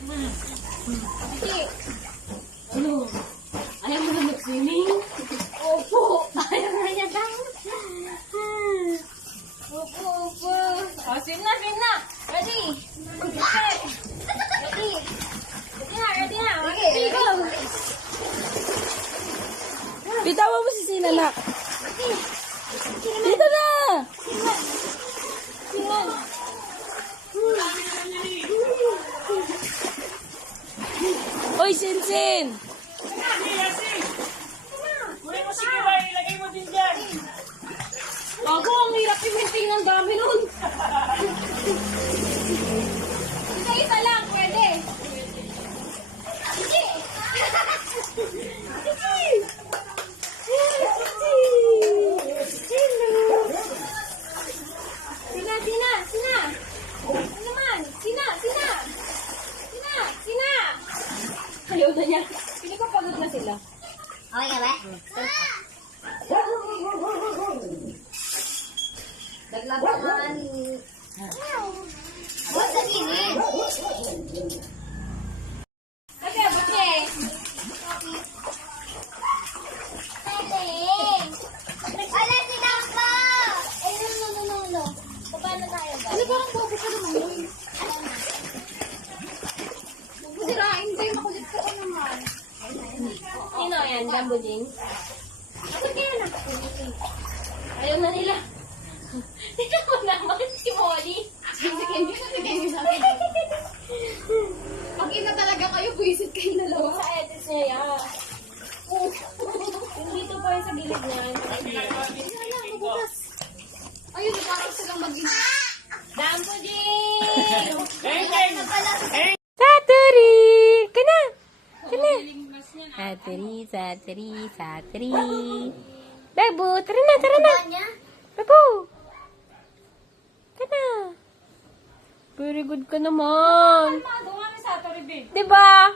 Sige. Ano? Ayaw mo na mag-swimming? Opo. Ayaw na niya lang. Opo, opo. O, swim na, swim na. Ready? Okay. Ready? Ready na, ready na. Ready, go. Bitawan mo si Sinanak. Ready? Dito na! Sinan. Hoy, Sinsin! Kunin mo si Kiwa, ilagay mo din dyan. Bago, ang hirap i-maintain ng dami nun. Isa-isa lang, pwede. Sige. Sige. Sina, Sina, Sina. Ano naman? Sina, Sina. Sina, Sina. Ayaw na niya. Pili ko pagod na sila. Okay ka ba? Naglabangan. What's the gilid? Okay, okay. Wala si Nako! Ay, no. Paano tayo ba? Ano parang bobo ka naman yun? Sirain ko yung makulit ko naman. Sino yan? Jumbo Jing? Ako kaya na? Ayaw na nila. Tingnan mo naman si Molly. Sige sa akin. Pag ina talaga kayo, buisit kayo dalawa. Sa edits niya yan. Yung dito pa yung sa gilid niya. Mabukas. Ayun, parang silang mag-ina. Jumbo Jing! Saturi! Kana! Kana! Saturi! Bebo, tara na! Bebo! Kana! Very good ka naman. Doon nga na sa Toribe. Diba?